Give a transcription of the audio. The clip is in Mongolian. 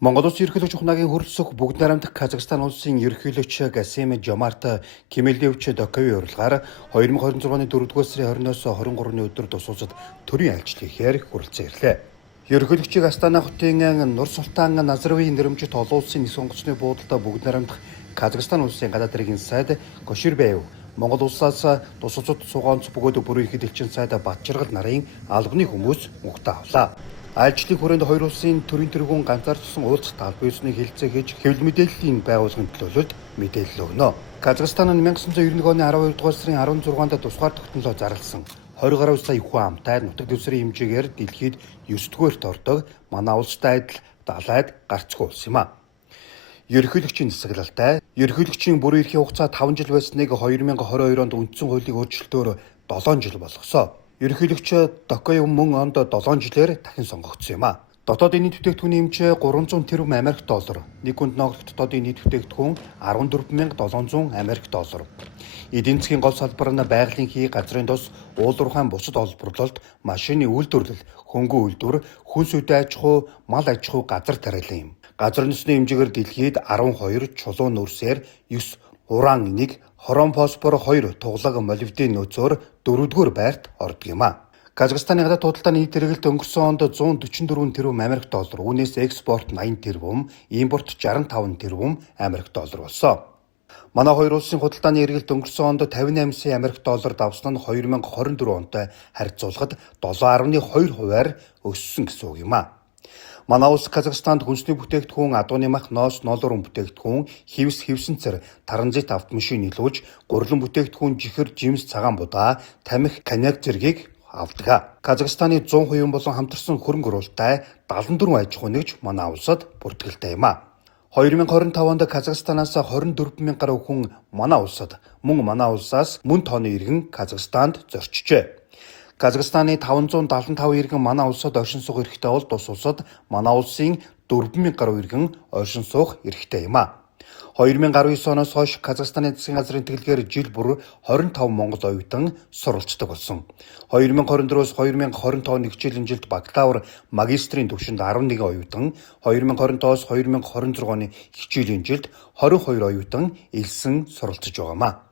Монгол Улсын ерөнхийлөгч ухнаагийн хөрөлсөх бүгд найрамдах Казахстан улсын ерөнхийлөгч Касим Жомарт Кемелевич Токаевын урилгаар 2026 оны 4-р сарын 20-оос 23-ны өдөр тусалцад төрийн айлчлал хийхээр хүрэлцэн ирлээ. Ерөнхийлөгчийг Астана хотын Нур Султан Назарбаевын нэрэмжит олон улсын нэг сонгогчны буудалд бүгд найрамдах Казахстан улсын гадаад хэргийн сайд Коширбаев, Монгол улсаас тусалцад сугаанц бөгөөд бүрэн ихэд элчин сайд Батчиргал нарын албаны хүмүүс мөнгөтэй авлаа. Айлчлалын хүрээнд хоёр улсын төрийн тэргүүн ганцаарчсан уулзалт албан ёсны хэлэлцээ хийж хэвлэл мэдээллийн байгууллагын төлөөлөлд мэдээлэл өгнө. Казахстан нь 1991 оны 12-р сарын 16-нд тусгаар тогтнолоо зарласан 20 гаруй сая хүн амтай нутаг дэвсгэрийн хэмжээгээр дэлхийд 9-р ордог манай улстай адил далайд гарцгүй улс юм а. Ерөнхийлөгчийн засаглалтай ерөнхийлөгчийн бүрэн эрхийн хугацаа 5 жил байсныг 2022 онд үндсэн хуулийн өөрчлөлтөөр 7 жил болгосон. Ерөнхийлөгч Токаев мөн онд 7 жилээр дахин сонгогдсон юм а. Дотоодын нийт бүтээгдэхүүний хэмжээ 300 тэрбум Америк доллар. Нэг хүнд ноогдох дотоодын нийт бүтээгдэхүүн 14,700 Америк доллар. Эдийн засгийн гол салбар нь байгалийн хий, газрын тос, уулуурхайн бусад олборлолт, машины үйлдвэрлэл, хөнгөн үйлдвэр, хүнс үдэ аж ахуй, мал аж ахуй, газар тариалан юм. Газар носны хэмжээгээр дэлхийд 12, чулуун нүрсээр 9, уран 1, хорон фосфор 2, туглаг молибден нөөцөөр 4-р байрт ордог юм а. Казахстаны гадаад худалдааны нийт хэрэгэлт өнгөрсөн онд 144 тэрбум Америк доллар, үүнээс экспорт 80 тэрбум, импорт 65 тэрбум Америк доллар болсон. Манай хоёр улсын худалдааны хэрэгэлт өнгөрсөн онд 58 сая Америк доллар давсан нь 2024 онтой харьцуулахад 7.2 хувиар өссөн гэсэн үг юм а. Манай улс Казахстанд хүнсний бүтээгдэхүүн, адууны мах, ноос, ноолорон бүтээгдэхүүн, хивс, хивсэнцэр, таранзит автомашин нийлүүлж, гурилан бүтээгдэхүүн, жихэр, жимс, цагаан будаа, тамхи, коньяк зэргийг авдаг. Казахстаны 100 хувийн болон хамтарсан хөрөнгө оруулалттай 74 аж ахуй нэгж манай улсад бүртгэлтэй юм а. 2025 онд Казахстанаас 24,000 гаруй хүн манай улсад, мөн манай улсаас мөн тооны иргэн Казахстанд зорчжээ. Казахстаны 575 иргэн манай улсад оршин суух эрхтэй бол тус улсад манай улсын 4,000 гаруй иргэн оршин суух эрхтэй юм а. 2019 оноос хойш Казахстаны засгийн газрын тэглэгээр жил бүр 25 монгол оюутан суралцдаг болсон. 2024-өөс 2025 нэгжлийн жилд бакалавр, магистрийн түвшинд 11 оюутан, 2025-оос 2026 оны хичээлийн жилд 22 оюутан элсэн суралцж байгаа юм а.